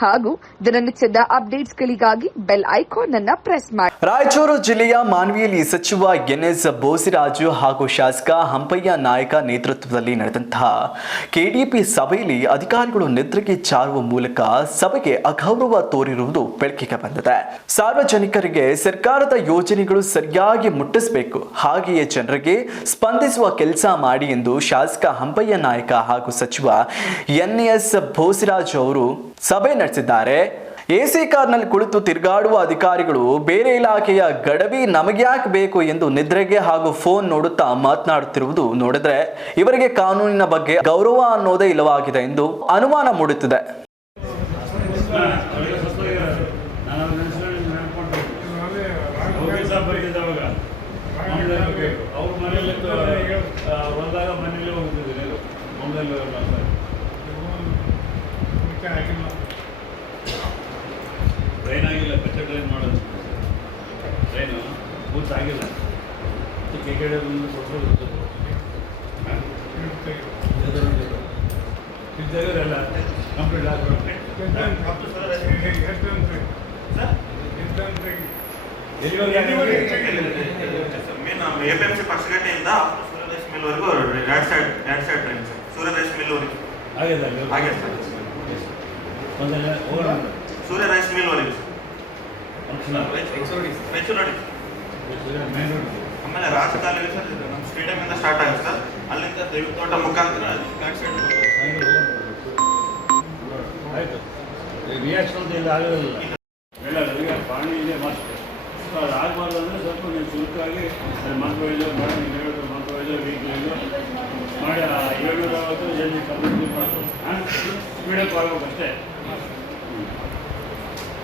ಹಾಗೂ ದಿನನಿತ್ಯದ ಅಪ್ಡೇಟ್ಸ್ಗಳಿಗಾಗಿ ಬೆಲ್ ಐಕಾನ್ ಅನ್ನು ಪ್ರೆಸ್ ಮಾಡಿ. ರಾಯಚೂರು ಜಿಲ್ಲೆಯ ಮಾನ್ವಿಯಲ್ಲಿ ಸಚಿವ ಎನ್ಎಸ್ ಬೋಸಿರಾಜು ಹಾಗೂ ಶಾಸಕ ಹಂಪಯ್ಯ ನಾಯಕ ನೇತೃತ್ವದಲ್ಲಿ ನಡೆದಂತಹ ಕೆಡಿಪಿ ಸಭೆಯಲ್ಲಿ ಅಧಿಕಾರಿಗಳು ನಿದ್ರೆಗೆ ಚಾರುವ ಮೂಲಕ ಸಭೆಗೆ ಅಗೌರವ ತೋರಿರುವುದು ಬೆಳಕಿಗೆ ಬಂದಿದೆ. ಸಾರ್ವಜನಿಕರಿಗೆ ಸರ್ಕಾರದ ಯೋಜನೆಗಳು ಸರಿಯಾಗಿ ಮುಟ್ಟಿಸಬೇಕು. ಹಾಗೆಯೇ ಜನರಿಗೆ ಸ್ಪಂದಿಸುವ ಕೆಲಸ ಮಾಡಿ ಎಂದು ಶಾಸಕ ಹಂಪಯ್ಯ ನಾಯಕ ಹಾಗೂ ಸಚಿವ ಎನ್ಎಸ್ ಬೋಸಿರಾಜು ಅವರು ಸಭೆ ನಡೆಸಿದ್ದಾರೆ. ಎಸಿ ಕಾರ್ನಲ್ಲಿ ಕುಳಿತು ತಿರುಗಾಡುವ ಅಧಿಕಾರಿಗಳು, ಬೇರೆ ಇಲಾಖೆಯ ಗಡವಿ ನಮಗ್ಯಾಕ್ ಬೇಕು ಎಂದು ನಿದ್ರೆಗೆ ಹಾಗೂ ಫೋನ್ ನೋಡುತ್ತಾ ಮಾತನಾಡುತ್ತಿರುವುದು ನೋಡಿದ್ರೆ ಇವರಿಗೆ ಕಾನೂನಿನ ಬಗ್ಗೆ ಗೌರವ ಅನ್ನೋದೇ ಇಲ್ಲವಾಗಿದೆ ಎಂದು ಅನುಮಾನ ಮೂಡುತ್ತಿದೆ. ಮೊಬೈಲ್ ಟ್ರೈನ್ ಆಗಿಲ್ಲ ಕಚ್ಚೆ ಡ್ರೈನ್ ಮಾಡೋದು. ಟ್ರೈನು ಬೂತ್ ಆಗಿಲ್ಲ. ಕೆ ಕಡೆ ಬಂದು ಕೊಟ್ಟರು ಇದ್ದಾಗಲ್ಲ ಕಂಪ್ಲೀಟ್ ಆಗ್ಬೇಕು ಮೇನ್ ಎ ಸಿ ಪಕ್ಷಗಟ್ಟೆಯಿಂದ ಸೂರ್ಯದೇಶ್ ಮಿಲ್ ವರೆಗೂ ಎರಡು ಸೈಡ್ ಎರಡು ಸೈಡ್ ಟ್ರೈನ್ ಸರ್. ಸೂರ್ಯದೇಶ್ ಮಿಲ್ವರೆಗೆ. ಹಾಗೆ ಸರ್. ಒಂದೆಲ್ಲ ರೈಸ್ ಮಿಲ್ ವರೆಗೂ ವೆಚ್ಚು ನೋಡಿ ಆಮೇಲೆ ರಾಜ ಕಾಲೇಜ್ ಸರ್ ನಮ್ಮ ಸ್ಟೇಡಿಯಂ ಇಂದ ಸ್ಟಾರ್ಟ್ ಆಗುತ್ತೆ ಸರ್. ಅಲ್ಲಿಂದ ದೈವ ತೋಟ ಮುಖಾಂತರ ಆಯ್ತು. ರಿಯಾಕ್ಷನ್ ಅಂತ ಇಲ್ಲಿ ಆಗೋದಿಲ್ಲ. ಇಲ್ಲ ಅದಕ್ಕೆ ಪಾಣಿ ಇದೆ ಮಸ್ತ್ ಅದು ಆಗಬಾರ್ದು ಅಂದರೆ ಸ್ವಲ್ಪ ನೀವು ಚುರುಕಾಗಿ ಅದು ಮಂತ್ ವೈಸು ಮಾಡಿ ನೀವು ಹೇಳೋದು ಮಂತ್ ವೈಸು ಮಾಡಿ ಏಳ್ನೂರ ಅರವತ್ತು ಜಲ್ದಿ ಕಂಪ್ಲೀಟ್ ಹಾಂ ಸ್ಪೀಡಪ್ ಆಗ್ಬೇಕು ಅಷ್ಟೇ.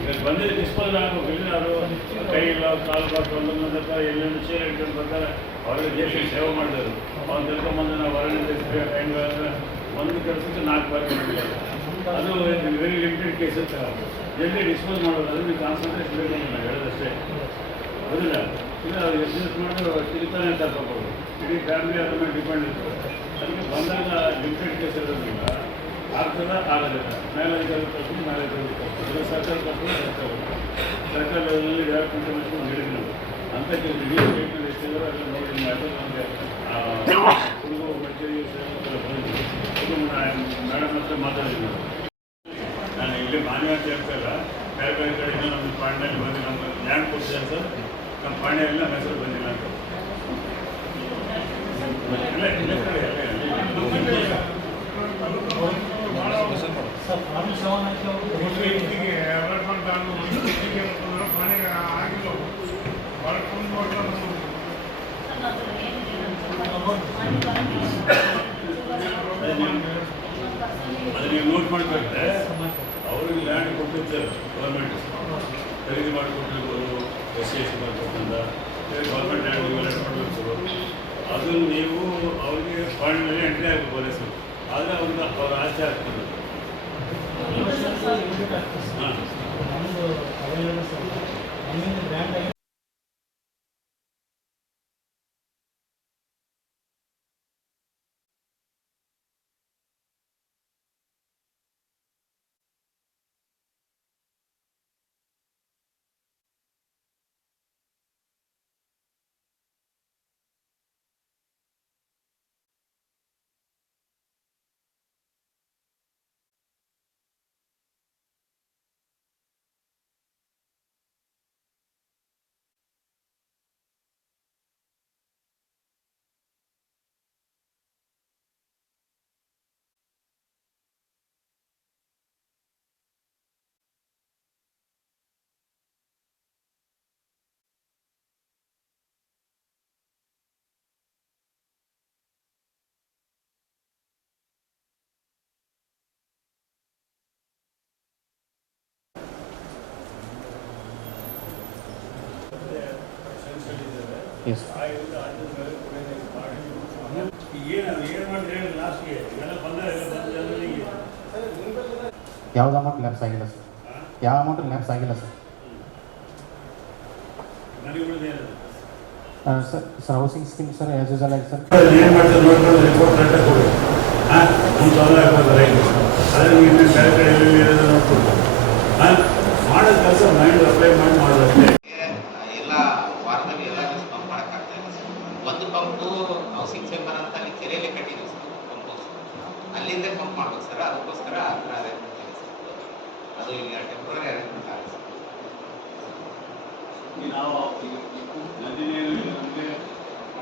ಈಗ ಬಂದಿದ್ದು ಡಿಸ್ಪೋಸ್ ಆಗಬೇಕು ಎಲ್ಲಾರು ಕೈ ಇಲ್ಲ ಕಾಲು ಬಾಟ್ ಒಂದೊಂದು ಎಲ್ಲೆಲ್ಲಿ ಚೇರ್ ಇಟ್ಕೊಂಡು ಬರ್ತಾರೆ. ಅವ್ರಿಗೆ ದೇಶಕ್ಕೆ ಸೇವೆ ಮಾಡಿದ್ರು ಅವ್ನು ತಿಳ್ಕೊಂಬಂದು ನಾವು ಹೊರಗಡೆ ಒಂದು ಕೆಲಸಕ್ಕೆ ನಾಲ್ಕು ಬಾರಿ ಮಾಡಿಲ್ಲ ಅದು ವೆರಿ ಲಿಮಿಟೆಡ್ ಕೇಸಸ್ ಎಲ್ಲಿ ಡಿಸ್ಪೋಸ್ ಮಾಡೋದು ಅದು ನೀವು ಕಾನ್ಸಂಟ್ರೇಷನ್ ಬೇಕು ಅಂತ ನಾವು ಹೇಳೋದಷ್ಟೇ. ಹೌದಿಲ್ಲ? ಇಲ್ಲ ಅದು ಎಕ್ಸಸ್ ಮಾಡಿ ತಿರುತ್ತಾನೆ ತಗೋಬೋದು. ಇಡೀ ಫ್ಯಾಮಿಲಿ ಅದ್ರ ಮೇಲೆ ಡಿಪೆಂಡ್ ಇರ್ತದೆ. ಅದಕ್ಕೆ ಬಂದಾಗ ಲಿಮಿಟೆಡ್ ಕೇಸ್ ಇರೋದ್ರಿಂದ ಆಗ್ತದ ಮೇಲೆ ಮೇಲಧಿಕಾರಿ ಕಳ್ಕೊಂಡು ಮೇಲೆ ಕಳ್ಕೊಂಡು ಸರ್ಕಾರ ಕಳ್ಕೊಂಡು ಸರ್ಕಾರ ಸರ್ಕಾರ ಲೆವೆಲಲ್ಲಿ ಡೆವಲಪ್ಮೆಂಟ್ ಮಾಡ್ಕೊಂಡು ನಾವು ಅಂತ ಇಡೀ ಸ್ಟೇಟ್ನಲ್ಲಿ ಎಷ್ಟಿದ್ರು ಅದನ್ನು ನೋಡಿ ಮಾಡಿ ನಮಗೆ ಹುಡುಗ ಮಡಿಕೇರಿ ಮೇಡಮ್ ಹತ್ರ ಮಾತಾಡಿದ್ರು. ನಾನು ಇಲ್ಲಿ ಮಾನ್ಯ ಅಂತ ಹೇಳ್ತಾಯಿಲ್ಲ ಬೇರೆ ಬೇರೆ ಕಡೆಯಿಂದ ನಮ್ಮ ಪಾಂಡ್ಯಲ್ಲಿ ಬಂದು ನಮ್ಮ ಲ್ಯಾಂಡ್ ಕೊಡ್ತೀವಿ ಸರ್? ನಮ್ಮ ಪಾಂಡ್ಯಲ್ಲಿ ನಮ್ಮ ಹೆಸರು ಬಂದಿಲ್ಲ ಅಂತ. ಇಲ್ಲ ಇಲ್ಲ ಕಡೆ ಅಲ್ಲೇ ನೀವು ನೋಟ್ ಮಾಡಬೇಕಂದ್ರೆ ಅವ್ರಿಗೆ ಲ್ಯಾಂಡ್ ಕೊಟ್ಟಿರ್ತಾರೆ ಗೌರ್ಮೆಂಟ್ ಖರೀದಿ ಮಾಡಿಕೊಟ್ಟಿರ್ಬೋದು ಎಸ್ ಸಿ ಎಸ್ ಸಿ ಮಾಡಿಕೊಟ್ಟಿಂದ ಗೌರ್ಮೆಂಟ್ ಲ್ಯಾಂಡ್ ಲ್ಯಾಂಡ್ ಮಾಡಬೇಕು ಅದನ್ನು ನೀವು ಅವ್ರಿಗೆ ಫಂಡ್ನಲ್ಲಿ ಎಂಟ್ರಿ ಆಗಬೇಕು ಹೆಸರು ಆದರೆ ಅವ್ರಿಗೆ ಅವ್ರ ಆಚೆ ಆಗ್ತದೆ ಹಾಂ ಜನರಿಗೆ ಯಾವ್ದು ಅಮೌಂಟ್ ಲ್ಯಾಪ್ಸ್ ಆಗಿಲ್ಲ ಸರ್ ಯಾವ ಅಮೌಂಟ್ ಲ್ಯಾಪ್ಸ್ ಆಗಿಲ್ಲ ಸರ್ ನನಗೆ ಉಳಿದೇನು sir sir housing scheme sir as usual ಆಗಿ ಸರ್ ಏನು ಮಾಡ್ತಾರೆ ನೋಡ್ಕೊಂಡು ರಿಪೋರ್ಟ್ ಕರೆಕ್ಟಾಗಿ ಕೊಡಿ ಹಾಂ ನಮ್ಮ ತೊಂದರೆ ಆಗ್ಬೋದು ರೈಟ್ ಅದೇ ನೀವು ಇನ್ನೂ ಬೇರೆ ಕಡೆ ಎಲ್ಲಿ ಇರೋದು ನೋಡ್ಕೊಂಡು ಹಾಂ ಮಾಡೋ ಕೆಲಸ ಮೈಂಡ್ ಅಪ್ಲೈ ಮಾಡಿ ಮಾಡೋದಷ್ಟೇ ಎಲ್ಲ ವಾರದಲ್ಲಿ ಎಲ್ಲ ದಿವಸ ಪಂಪ್ ಮಾಡೋಕ್ಕಾಗ್ತಾ ಇಲ್ಲ ಸರ್ ಒಂದು ಪಂಪು ಹೌಸಿಂಗ್ ಚೇಂಬರ್ ಅಂತ ಅಲ್ಲಿ ಕೆರೆಯಲ್ಲಿ ಕಟ್ಟಿದ್ದೀವಿ ಸರ್ ಪಂಪ್ ಹೌಸ್ ಅಲ್ಲಿಂದ ಪಂಪ್ ಮಾಡ್ಬೇಕು ಸರ್ ಅದಕ್ಕೋಸ್ಕರ ಆ ಥರ ಅರೇಂಜ್ಮೆಂಟ್ ಅದು ಈಗ ಟೆಂಪ್ರರಿ ಅರೇಂಜ್ಮೆಂಟ್ ಆಗುತ್ತೆ ನಾವು